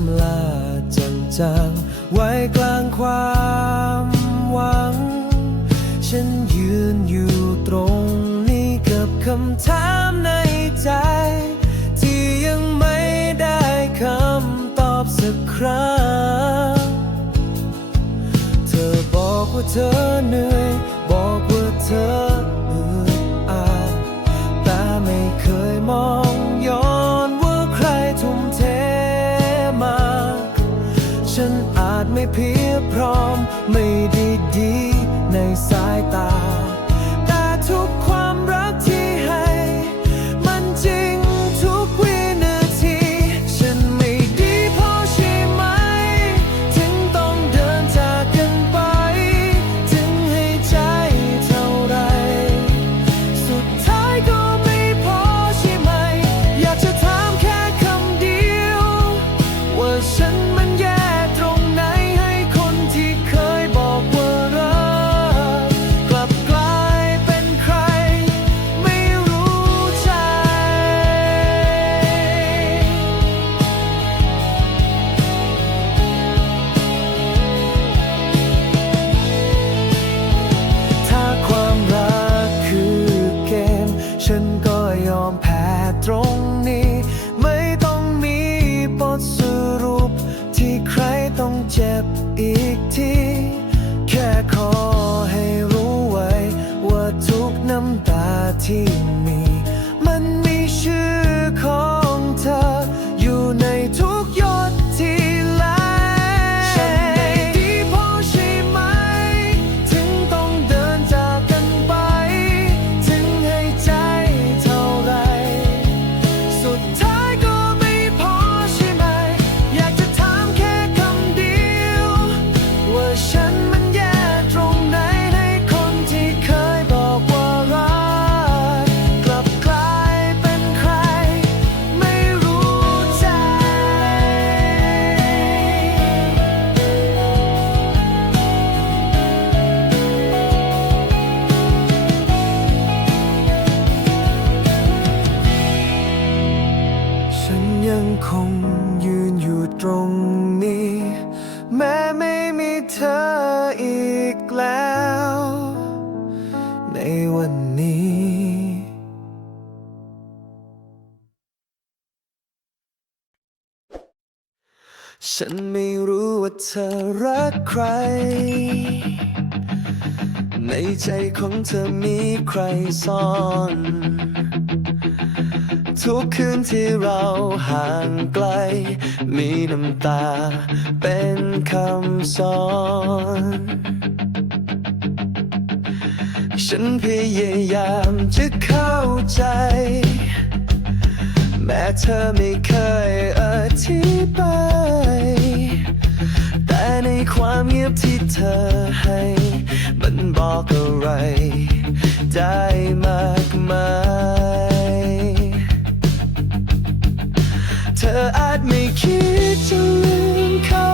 ำลาจางๆไว้กลางความหวัง ฉันยืนอยู่ตรงนี้กับคำถามในใจ ที่ยังไม่ได้คำตอบสักครั้ง เธอบอกว่าเธอเหนื่อย บอกว่าเธออึดอัดแต่ไม่เคยมอง พร้อมไม่ด้ดีในสายตา แต่ทุกความรักที่ให้ มันจริงทุกวินาที ฉันไม่ดีพอใช่ไหม ถึงต้องเดินจากกันไป ถึงให้ใจเท่าไร สุดท้ายก็ไม่พอใช่ไหม อยากจะถามแค่คำเดียว ว่าฉัน อีกที แม้ไม่มีเธออีกแล้ว ในวันนี้ฉันไม่รู้ว่าเธอรักใคร ในใจของเธอมีใครซ่อน ทุกคืนที่เราห่างไกล มีน้ำตาเป็นคำสอน ฉันพยายามจะเข้าใจ แม้เธอไม่เคยอธิบาย แต่ในความเงียบที่เธอให้ มันบอกอะไร ได้มากมาย ออาจไม่คิดจะลืมเขา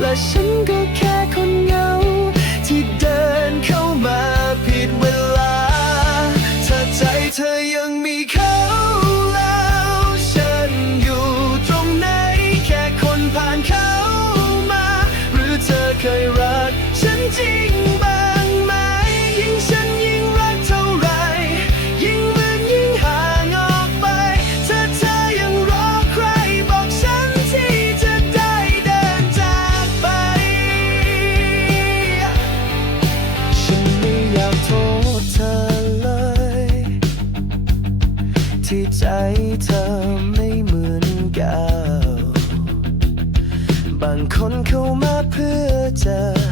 และฉันก็แค่คนเหงา พื่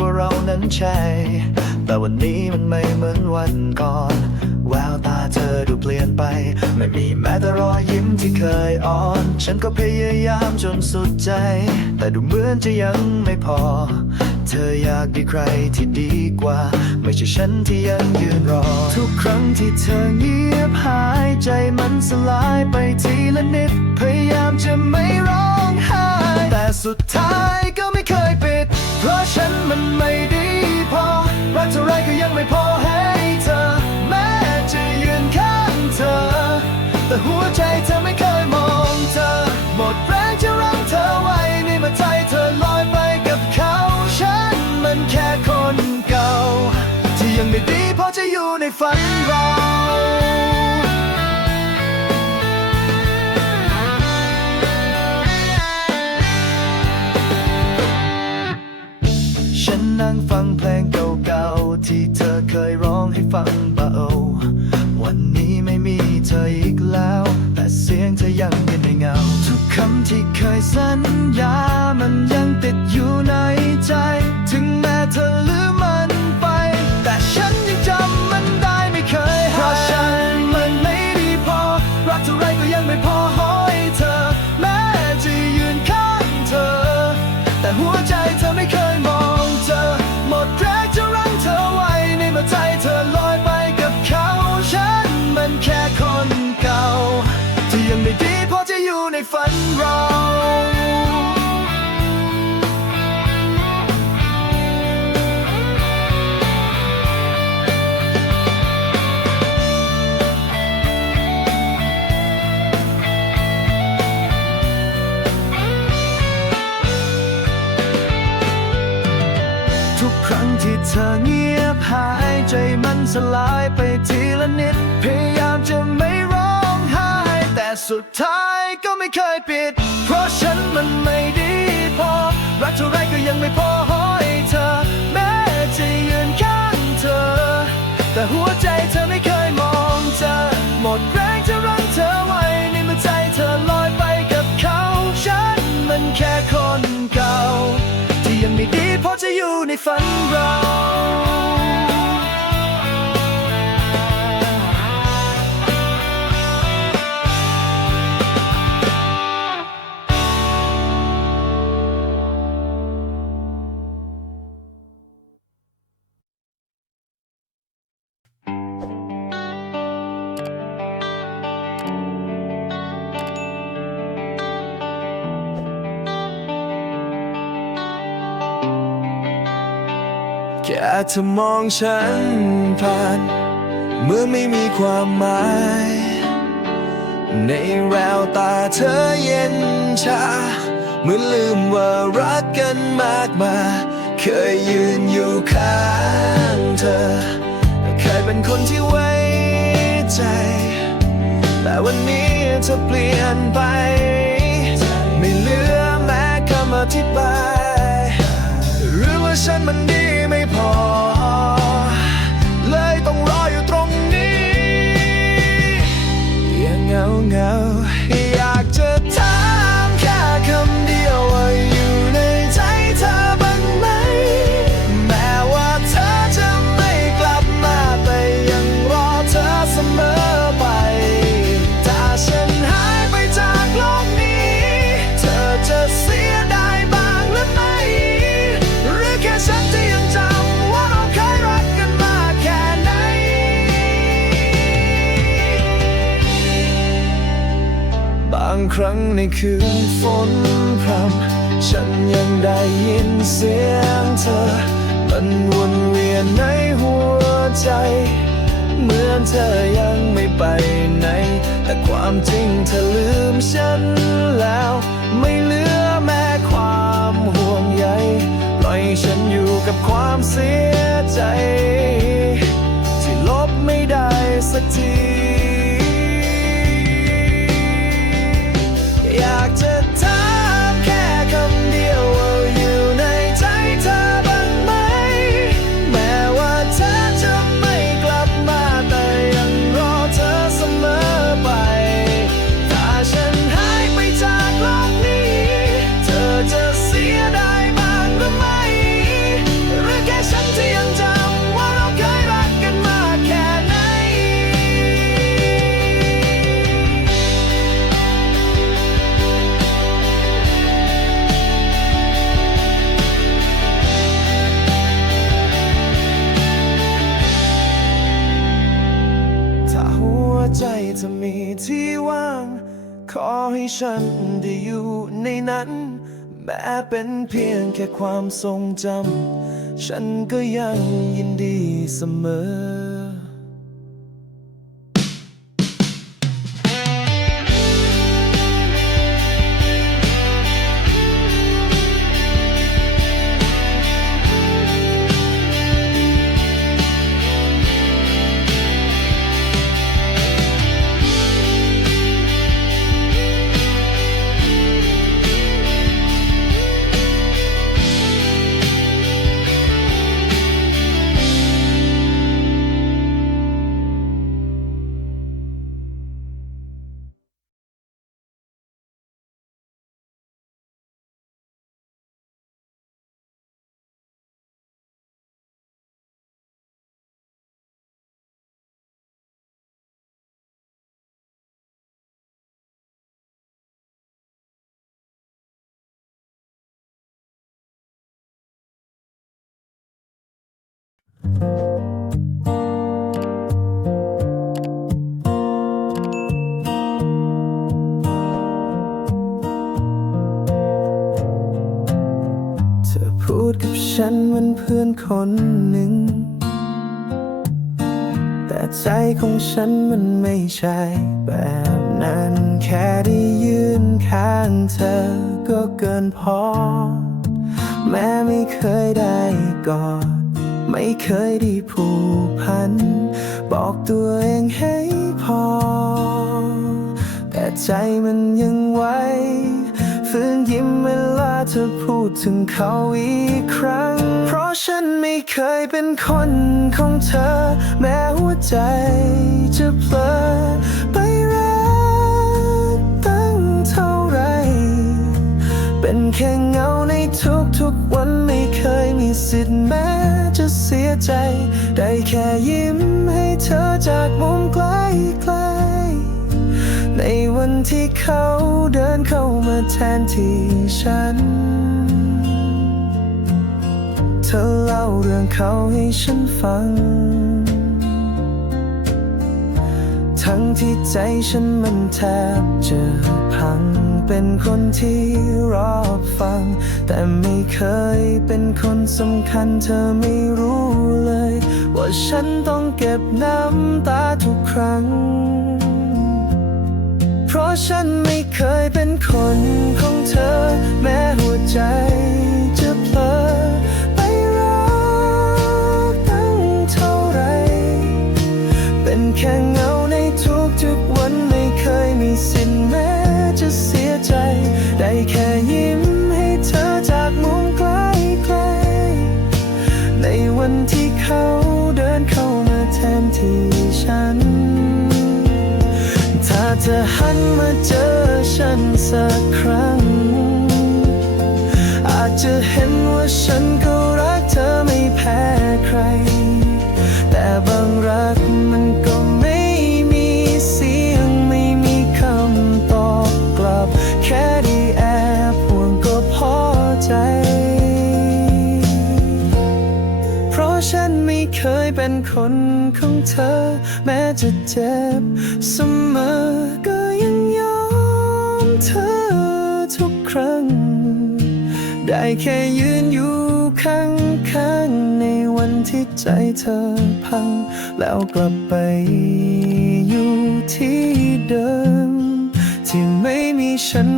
ว่าเรานั้นใช่ แต่วันนี้มันไม่เหมือนวันก่อน แววตาเธอดูเปลี่ยนไป ไม่มีแม้แต่รอยยิ้มที่เคยอ่อน ฉันก็พยายามจนสุดใจ แต่ดูเหมือนจะยังไม่พอ เธออยากได้ใครที่ดีกว่า ไม่ใช่ฉันที่ยังยืนรอ ทุกครั้งที่เธอเงียบหายใจมันสลายไปทีละนิด พยายามจะไม่ร้องไห้ แต่สุดท้ายก็ มันไม่ดีพอรักเท่าไรก็ยังไม่พอให้เธอ แม้จะยืนข้างเธอ แต่หัวใจเธอไม่เคยมองเธอ หมดแรงจะรั้งเธอไว้ในมือใจเธอลอยไปกับเขา ฉันมันแค่คนเก่า ที่ยังไม่ดีพอจะอยู่ในฝันเรา สลายไปทีละนิด พยายามจะไม่ร้องไห้ แต่สุดท้ายก็ไม่เคยปิด เพราะฉันมันไม่ดีพอ รักเท่าไรก็ยังไม่พอให้เธอ แม้จะยืนข้างเธอ แต่หัวใจเธอไม่เคยมองเธอ หมดแรงจะรั้งเธอไว้ในมือใจเธอลอยไปกับเขา ฉันมันแค่คนเก่า ที่ยังไม่ดีพอจะอยู่ในฝันเรา แค่เธอมองฉันผ่าน เมื่อไม่มีความหมาย ในแววตาเธอเย็นชาเหมือนลืมว่ารักกันมากมา เคยยืนอยู่ข้างเธอ เคยเป็นคนที่ไว้ใจ แต่วันนี้เธอเปลี่ยนไป ไม่เหลือแม้คำอธิบาย หรือว่าฉันมันดี ในคืนฝนพรำฉันยังได้ยินเสียงเธอ มันวนเวียนในหัวใจ เหมือนเธอยังไม่ไปไหน แต่ความจริงเธอลืมฉันแล้ว ไม่เหลือแม้ความห่วงใยปล่อยฉันอยู่กับความเสียใจ ที่ลบไม่ได้สักที ฉันได้อยู่ในนั้น แม้เป็นเพียงแค่ความทรงจำ ฉันก็ยังยินดีเสมอ พูดกับฉันเหมือนเพื่อนคนหนึ่ง แต่ใจของฉันมันไม่ใช่แบบนั้น แค่ได้ยืนข้างเธอก็เกินพอ แม้ไม่เคยได้กอด ไม่เคยได้ผูกพัน บอกตัวเองให้พอ แต่ใจมันยังไหวฝืนยิ้มเวลาเธอพูดถึงเขาอีกครั้ง เพราะฉันไม่เคยเป็นคนของเธอ แม้หัวใจจะเพลอไป แค่เงาในทุกๆวันไม่เคยมีสิทธิ์แม้จะเสียใจ ได้แค่ยิ้มให้เธอจากมุมไกลๆในวันที่เขาเดินเข้ามาแทนที่ฉัน เธอเล่าเรื่องเขาให้ฉันฟัง ทั้งที่ใจฉันมันแทบจะพัง เป็นคนที่รอฟัง แต่ไม่เคยเป็นคนสำคัญเธอไม่รู้เลย ว่าฉันต้องเก็บน้ำตาทุกครั้ง เพราะฉันไม่เคยเป็นคนของเธอ แม้หัวใจจะเพลอไปรักตั้งเท่าไรเป็นแค่เงาในทุกๆวันไม่เคยมีสิทธิ์แม้จะเสีย ใจ ได้แค่ยิ้มให้เธอจากมุมไกลไกล ในวันที่เขาเดินเข้ามาแทนที่ฉัน ถ้าเธอหันมาเจอฉันสักครั้ง เคยเป็นคนของเธอ แม้จะเจ็บเสมอ ก็ยังยอมเธอทุกครั้ง ได้แค่ยืนอยู่ข้างๆในวันที่ใจเธอพัง แล้วกลับไปอยู่ที่เดิม ที่ไม่มีฉัน